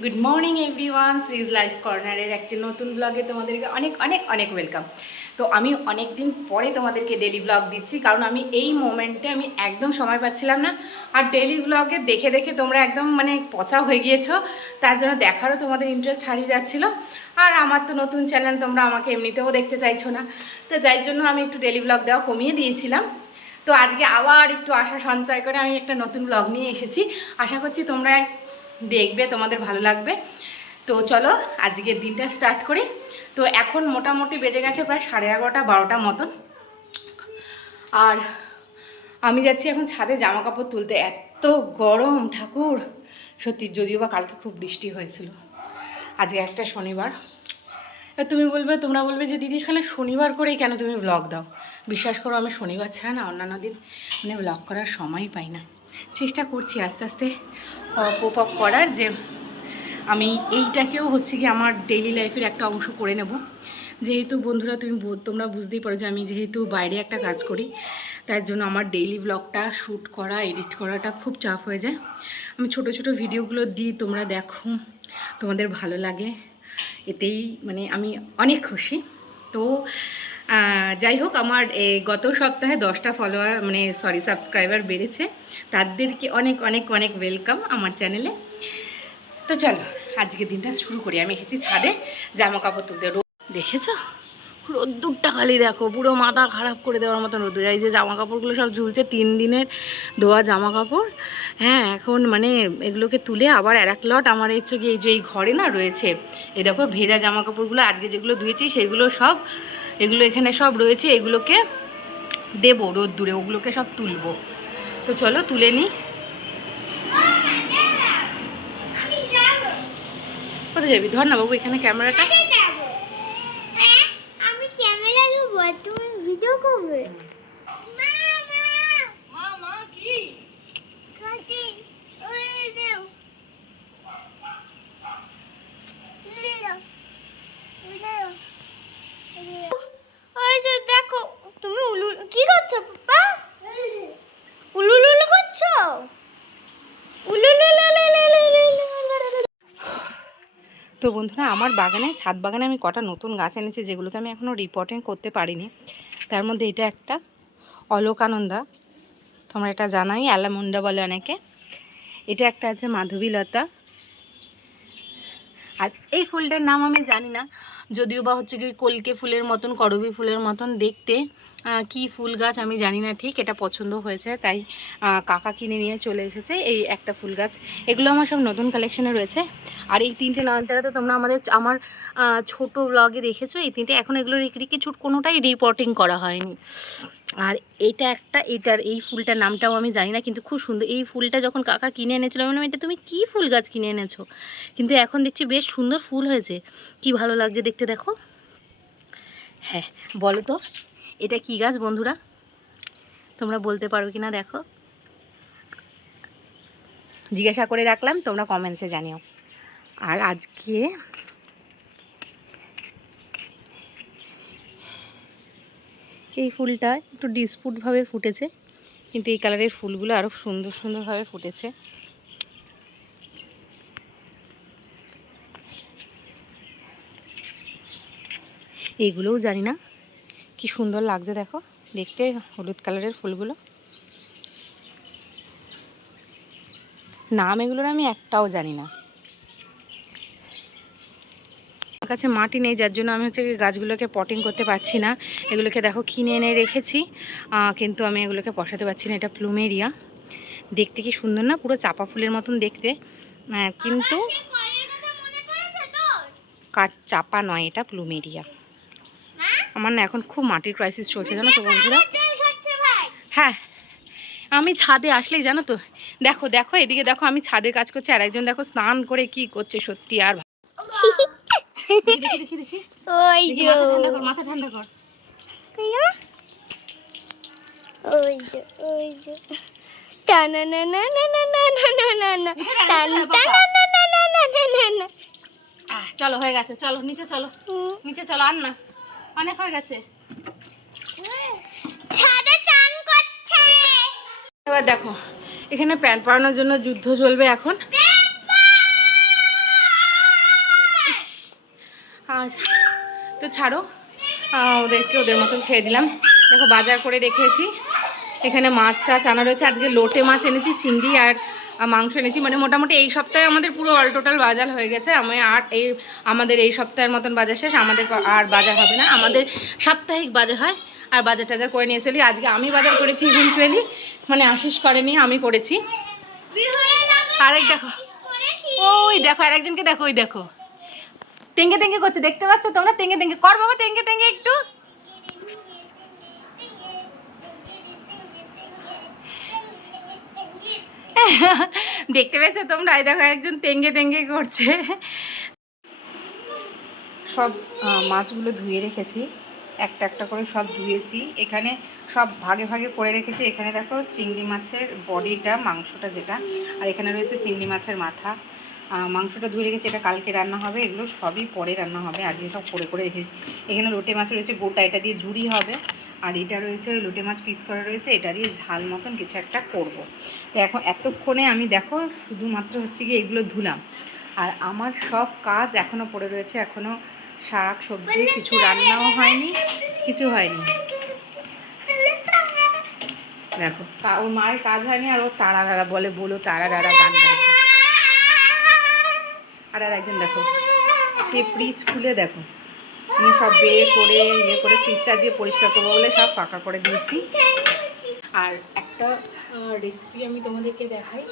Good morning everyone, শ্রীজ life কর্নারের একটি নতুন ব্লগে তোমাদেরকে অনেক অনেক অনেক ওয়েলকাম। তো আমি অনেক দিন পরে তোমাদেরকে ডেলি ব্লগ দিচ্ছি, কারণ আমি এই মোমেন্টে আমি একদম সময় পাচ্ছিলাম না। আর ডেলি ব্লগে দেখে দেখে তোমরা একদম মানে পচা হয়ে গিয়েছো, তার জন্য দেখারও তোমাদের ইন্টারেস্ট হারিয়ে যাচ্ছিলো। আর আমার তো নতুন চ্যানেল, তোমরা আমাকে এমনিতেও দেখতে চাইছো না, তো যাই জন্য আমি একটু ডেলি ব্লগ দেওয়া কমিয়ে দিয়েছিলাম। তো আজকে আবার একটু আশা সঞ্চয় করে আমি একটা নতুন ব্লগ নিয়ে এসেছি। আশা করছি তোমরা দেখবে, তোমাদের ভালো লাগবে। তো চলো আজকের দিনটা স্টার্ট করি। তো এখন মোটামুটি বেজে গেছে প্রায় 11:30 12টা মতন। আর আমি যাচ্ছি এখন ছাদে জামা কাপড় তুলতে। এত গরম ঠাকুর, সত্যি। যদিও বা কালকে খুব বৃষ্টি হয়েছিল, আজকে একটা শনিবার। তুমি বলবে, তোমরা বলবে যে দিদি এখানে শনিবার করেই কেন তুমি ব্লগ দাও। বিশ্বাস করো, আমি শনিবার ছাড়া না অন্যান্য দিন মানে ব্লগ করার সময়ই পাই না। চেষ্টা করছি আস্তে আস্তে কোপ আপ করার, যে আমি এইটাকেও হচ্ছে কি আমার ডেইলি লাইফের একটা অংশ করে নেব। যেহেতু বন্ধুরা তোমরা বুঝতেই পারো যে আমি যেহেতু বাইরে একটা কাজ করি, তার জন্য আমার ডেইলি ব্লগটা শ্যুট করা, এডিট করাটা খুব চাপ হয়ে যায়। আমি ছোট ছোট ভিডিওগুলো দিই, তোমরা দেখো, তোমাদের ভালো লাগে, এতেই মানে আমি অনেক খুশি। তো যাই হোক, আমার গত সপ্তাহে 10টা ফলোয়ার মানে সাবস্ক্রাইবার বেড়েছে। তাদেরকে অনেক অনেক অনেক ওয়েলকাম আমার চ্যানেলে। তো চলো আজকের দিনটা শুরু করি। আমি এসেছি ছাদে জামা কাপড় তুলতে। দেখেছো রোদ্দুরটা খালি দেখো, পুরো মাথা খারাপ করে দেওয়ার মতন রোদ্দুর। এই যে জামা কাপড়গুলো সব ঝুলছে, 3 দিনের ধোয়া জামা কাপড়। হ্যাঁ, এখন মানে এগুলোকে তুলে আবার আর এক লট আমার হচ্ছে কি এই যে এই ঘরে না রয়েছে, এই দেখো ভেজা জামা কাপড়গুলো আজকে যেগুলো ধুয়েছি সেগুলো সব, এগুলো এখানে সব রয়েছে, এগুলোকে দেবো রোদ্দুরে, ওগুলোকে সব তুলবো। তো চলো তুলে নিই। কোথায় যাবি? ধর না বাবু এখানে ক্যামেরাটা। আমি ক্যামেরা নেব, তুমি ভিডিও করবে। মা কি কাটি ওই দেও দেও দেও। ওই যে দেখো, তুমি উলু কি করছো পাপা? উলুলুলু করছো? তো বন্ধুরা, আমার বাগানে, ছাদ বাগানে আমি কটা নতুন গাছ এনেছি, যেগুলোকে আমি এখনও রিপোর্টিং করতে পারিনি। তার মধ্যে এটা একটা অলকানন্দা, তোমরা এটা জানাই, অ্যালামুন্ডা বলে অনেকে। এটা একটা আছে মাধবীলতা। আর এই ফুলটার নাম আমি জানি না, যদিও বা হচ্ছে কি কলকে ফুলের মতন, করবী ফুলের মতন দেখতে। কি ফুল গাছ আমি জানি না ঠিক। এটা পছন্দ হয়েছে তাই কাকা কিনে নিয়ে চলে এসেছে এই একটা ফুল গাছ। এগুলো আমার সব নতুন কালেকশানে রয়েছে। আর এই 3টে নয়নতারা তো তোমরা আমার ছোট ব্লগে দেখেছো। এই 3টে এখন এগুলোর কিছু কোনোটাই রিপোর্টিং করা হয়নি। আর এটা একটা, এটার এই ফুলটার নামটাও আমি জানি না, কিন্তু খুব সুন্দর। এই ফুলটা যখন কাকা কিনে এনেছিল আমি বললাম, এটা তুমি কী ফুল গাছ কিনে এনেছো? কিন্তু এখন দেখছি বেশ সুন্দর ফুল হয়েছে, কি ভালো লাগছে দেখতে। দেখো, হ্যাঁ বলো তো এটা কি গাছ বন্ধুরা, তোমরা বলতে পারো কি না? দেখো, জিজ্ঞাসা করে রাখলাম, তোমরা কমেন্টসে জানিও। আর আজকে এই ফুলটা একটু ডিসপুটভাবে ফুটেছে, কিন্তু এই কালারের ফুলগুলো আরও সুন্দর সুন্দরভাবে ফুটেছে। এইগুলোও জানি না, কি সুন্দর লাগছে দেখো দেখতে, হলুদ কালারের ফুলগুলো। নাম এগুলোর আমি একটাও জানি না। আমার কাছে মাটি নেই, যার জন্য আমি হচ্ছে গাছগুলোকে পটিং করতে পারছি না। এগুলোকে দেখো কিনে এনে রেখেছি, কিন্তু আমি এগুলোকে বসাতে পারছি না। এটা প্লুমেরিয়া, দেখতে কি সুন্দর না, পুরো চাপা ফুলের মতন দেখতে, কিন্তু চাপা নয়, এটা প্লুমেরিয়া। আমার না এখন খুব মাটির ক্রাইসিস চলছে, জানো তো বন্ধুরা। হ্যাঁ, আমি ছাদে আসলেই জানো তো, দেখো দেখো এদিকে দেখো, আমি ছাদে কাজ করছি আর একজন দেখো স্নান করে কি করছে, সত্যি। আর দেখি দেখি ওই যে মাথা ঠান্ডা কর। ওই যে ওই যে টানা না না না না না না না না না টানা না না না না না না না। চলো হয়ে গেছে, চলো নিচে চলো, নিচে চলো। আর না, অনেক হয়ে গেছে। ছাদে চান করছে। এবার দেখো, এখানে প্যান্ট পরানোর জন্য যুদ্ধ চলবে এখন। আর তো ছাড়ো, ওদেরকে ওদের মতন ছেড়ে দিলাম। দেখো বাজার করে রেখেছি, এখানে মাছ টাছ আনা রয়েছে। আজকে লোটে মাছ এনেছি, চিংড়ি আর মাংস এনেছি। মানে মোটামুটি এই সপ্তাহে আমাদের পুরো অল টোটাল বাজার হয়ে গেছে। আমাদের এই সপ্তাহের মতন বাজার শেষ, আমাদের আর বাজার হবে না। আমাদের সাপ্তাহিক বাজার হয়, আর বাজার টাজার করে নিয়ে চলি। আজকে আমি বাজার করেছি ইভেনচুয়ালি, মানে আশিস করেনি, আমি করেছি। আরেক দেখো, ওই দেখো আরেকজনকে দেখো, ওই দেখো তেঙ্গে তেঙ্গে করছে, দেখতে পাচ্ছ তোমরা? তেঙ্গে তেঙ্গে কর বাবা, তেঙ্গে তেঙ্গে একটু। দেখতে পেয়েছো তোমরা? এই দেখো একজন তেঙ্গে তেঙ্গে করছে। সব মাছগুলো ধুয়ে রেখেছি, একটা একটা করে সব ধুয়েছি। এখানে সব ভাগে ভাগে করে রেখেছি। এখানে দেখো চিংড়ি মাছের বডিটা, মাংসটা যেটা, আর এখানে রয়েছে চিংড়ি মাছের মাথা। মাংসটা ধুয়ে রেখেছি, এটা কালকে রান্না হবে। এগুলো সবই পরে রান্না হবে, আজকে সব করে করে রেখেছি। এখানে লোটে মাছ রয়েছে গোটা, এটা দিয়ে ঝুরি হবে। আর এটা রয়েছে ওই লোটে মাছ পিস করা রয়েছে, এটা দিয়ে ঝাল মতন কিছু একটা করব। তো এখন এতক্ষণে আমি দেখো শুধুমাত্র হচ্ছে কি এগুলো ধুলাম। আর আমার সব কাজ এখনও পড়ে রয়েছে, এখনও শাক সবজি কিছু রান্নাও হয়নি, কিছু হয়নি। দেখো ওর মায়ের কাজ হয়নি, আর ও তারারা বলো তারারা গান গাইছে। আর একজন দেখো, সে ফ্রিজ খুলে দেখো, আমি সব বের করে করে ফ্রিজটা আজকে পরিষ্কার করবো বলে সব ফাঁকা করে দিয়েছি। আর একটা রেসিপি আমি তোমাদেরকে দেখাই।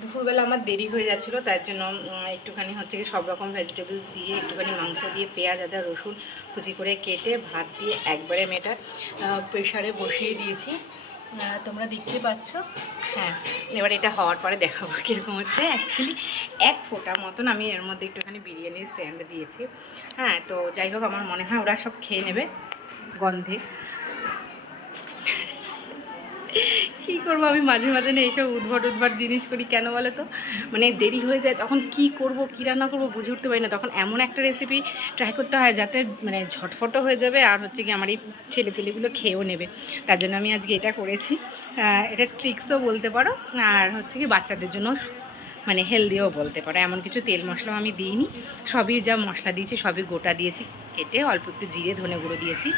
দুপুরবেলা আমার দেরি হয়ে যাচ্ছিলো, তার জন্য একটুখানি হচ্ছে কি সব রকম ভেজিটেবলস দিয়ে, একটুখানি মাংস দিয়ে, পেঁয়াজ আদা রসুন কুচি করে কেটে ভাত দিয়ে একবারে মেয়েটা প্রেশারে বসিয়ে দিয়েছি। তোমরা দেখতে পাচ্ছ। হ্যাঁ, এবার এটা হওয়ার পরে দেখাবো কীরকম হচ্ছে। অ্যাকচুয়ালি এক ফোঁটা মতন আমি এর মধ্যে একটুখানি বিরিয়ানির স্যান্ড দিয়েছি। হ্যাঁ, তো যাই হোক, আমার মনে হয় ওরা সব খেয়ে নেবে গন্ধে। কী করবো, আমি মাঝে মাঝে না এইসব উদ্ভট জিনিস করি। কেন বলো তো, মানে দেরি হয়ে যায়, তখন কি করব, কী রান্না করবো বুঝে উঠতে পারি না। তখন এমন একটা রেসিপি ট্রাই করতে হয় যাতে মানে ঝটফটও হয়ে যাবে, আর হচ্ছে কি আমার এই ছেলেপেলেগুলো খেয়েও নেবে। তার জন্য আমি আজকে এটা করেছি। এটা ট্রিক্সও বলতে পারো, আর হচ্ছে কি বাচ্চাদের জন্য মানে হেলদিও বলতে পারো। এমন কিছু তেল মশলাও আমি দিইনি, সবই যা মশলা দিয়েছি সবই গোটা দিয়েছি কেটে, অল্প একটু জিরে ধনে গুঁড়ো দিয়েছি।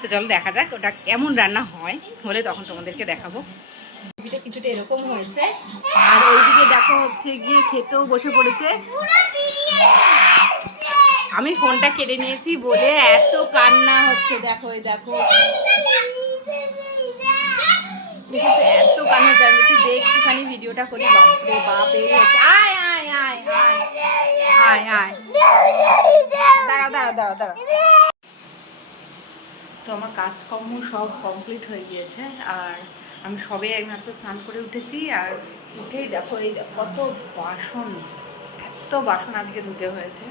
তো চলো দেখা যাক ওটা কেমন রান্না হয়, হলে তখন তোমাদেরকে দেখাবো। রেসিপিটা কিছুটা এরকম হয়েছে। আর ওইদিকে দেখো হচ্ছে গিয়ে খেতেও বসে পড়েছে। আমি ফোনটা কেড়ে নিয়েছি বলে এত কান্না হচ্ছে, দেখো এই দেখো, দেখেছো এত কান্না হচ্ছে। একটুখানি ভিডিওটা করি, বাপরে বাপ, এই হচ্ছে। আয় আয় আয় আয় আয় আয়, দাঁড়াও। তো আমার কাজকর্ম সব কমপ্লিট হয়ে গিয়েছে, আর আমি সবে একমাত্র স্নান করে উঠেছি। আর উঠেই দেখো এই কত বাসন, এত বাসন আজকে ধুতে হয়েছে।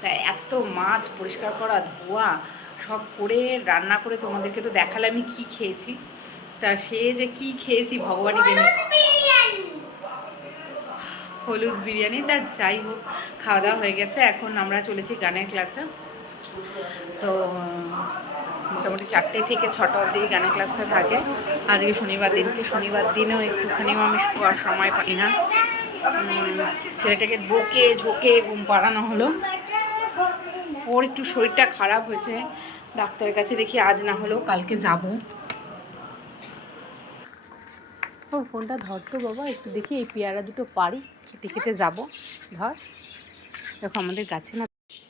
তাই এত মাছ পরিষ্কার করা, ধোয়া সব করে রান্না করে তোমাদেরকে তো দেখালে আমি কি খেয়েছি। তা সে যে কি খেয়েছি ভগবানই জানে। হলুদ বিরিয়ানি। তা যাই হোক, খাওয়া দাওয়া হয়ে গেছে, এখন আমরা চলেছি গানের ক্লাসে। তো মোটামুটি 4টে থেকে 6টা অবধি গানের ক্লাসটা থাকে। আজকে শনিবার শনিবার দিনেও একটুখানিও আমি শোয়ার সময় পাই না। ছেলেটাকে বকে ঝোঁকে ঘুম পাড়ানো হলো। ওর একটু শরীরটা খারাপ হয়েছে, ডাক্তারের কাছে দেখি আজ না হলেও কালকে যাব। ও ফোনটা ধর তো বাবা, একটু দেখি এই পেয়ারা দুটো পারি, খেতে খেতে যাবো। ধর, দেখো আমাদের গাছে না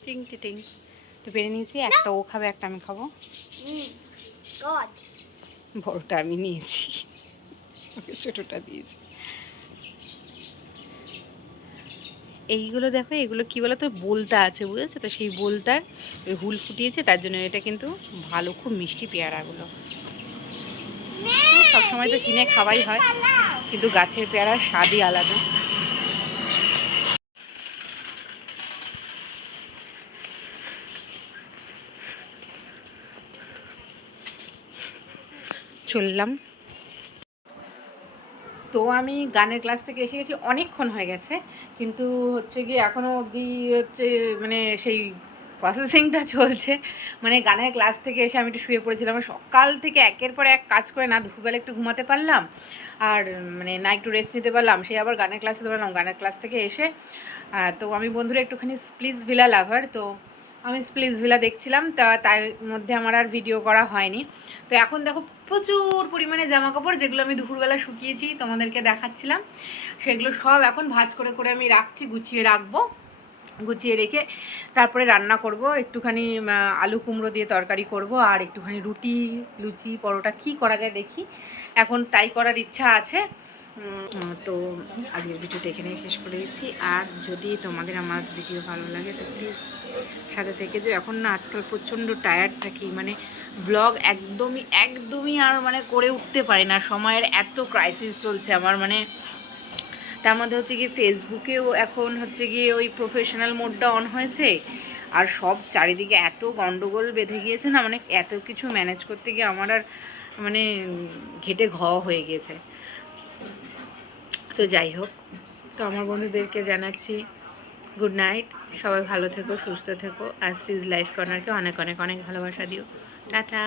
টিং টিং তো পেরে নিয়েছি। একটা ও খাবে, একটা আমি খাবো। বড়টা আমি নিয়েছি, ছোটোটা দিয়েছি। এইগুলো দেখো, এগুলো কী বলো তো, বোলতা আছে বুঝেছো তো, সেই বোলতার ওই হুল ফুটিয়েছে, তার জন্য এটা কিন্তু ভালো, খুব মিষ্টি পেয়ারাগুলো। সবসময় তো কিনে খাওয়াই হয়, কিন্তু গাছের পেয়ারার স্বাদই আলাদা। চললাম। তো আমি গানের ক্লাস থেকে এসে গেছি, অনেকক্ষণ হয়ে গেছে, কিন্তু হচ্ছে গিয়ে এখনও অবধি হচ্ছে মানে সেই প্রসেসিংটা চলছে। মানে গানের ক্লাস থেকে এসে আমি একটু শুয়ে পড়েছিলাম। সকাল থেকে একের পর এক কাজ করে না দুপুরবেলা একটু ঘুমাতে পারলাম, আর মানে না একটু রেস্ট নিতে পারলাম, সেই আবার গানের ক্লাসে পারলাম। গানের ক্লাস থেকে এসে তো আমি বন্ধুরা একটুখানি স্প্লিটসভিলা লাভার, তো আমি স্প্লিটসভিলা দেখছিলাম, তার মধ্যে আমার আর ভিডিও করা হয়নি। তো এখন দেখো প্রচুর পরিমাণে জামা কাপড়, যেগুলো আমি দুপুরবেলা শুকিয়েছি তোমাদেরকে দেখাচ্ছিলাম, সেগুলো সব এখন ভাঁজ করে করে আমি রাখছি, গুছিয়ে রাখবো। গুছিয়ে রেখে তারপরে রান্না করব, একটুখানি আলু কুমড়ো দিয়ে তরকারি করব, আর একটুখানি রুটি লুচি পরোটা কি করা যায় দেখি, এখন তাই করার ইচ্ছা আছে। তো আজকের ভিডিওটা এখানেই শেষ করে দিচ্ছি। আর যদি তোমাদের আমার ভিডিও ভালো লাগে তো প্লিজ সাথে থেকে যে, এখন না আজকাল প্রচণ্ড টায়ার্ড থাকি, মানে ব্লগ একদমই আর মানে করে উঠতে পারি না, সময়ের এত ক্রাইসিস চলছে আমার, মানে তার মধ্যে হচ্ছে গিয়ে ফেসবুকেও এখন হচ্ছে গিয়ে ওই প্রফেশনাল মোডটা অন হয়েছে, আর সব চারিদিকে এত গন্ডগোল বেঁধে গিয়েছে না, মানে এত কিছু ম্যানেজ করতে গিয়ে আমার আর মানে ঘেটে হয়ে গিয়েছে। তো যাই হোক, তো আমার বন্ধুদেরকে জানাচ্ছি গুড নাইট, সবাই ভালো থেকো, সুস্থ থেকো, আর শ্রীজ লাইফ কর্নারকে অনেক অনেক অনেক ভালোবাসা দিও। টাটা।